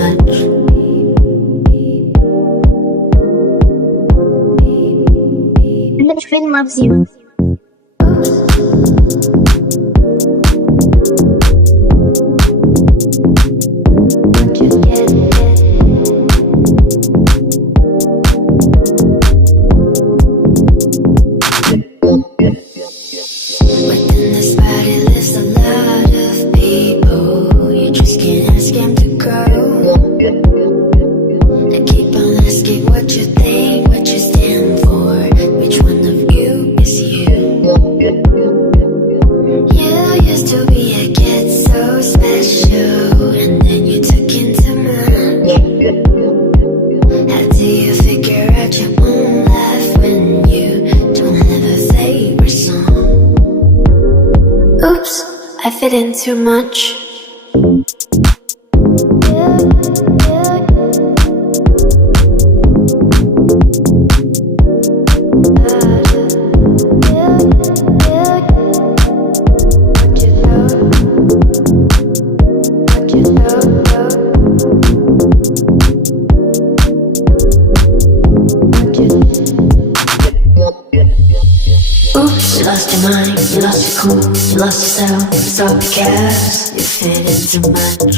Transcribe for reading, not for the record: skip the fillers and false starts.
much. And the train loves you. Within this body lives a lot of people. You just can't ask them to go. They keep on asking what you think, what you stand for. Which one of you is you? You used to be a kid so special, and then you took into much. How do you figure out your own life when you don't have a favorite song? Oops, I fit in too much. Oops, you lost your mind, you lost your cool, you lost yourself, it's all because you fit in too much.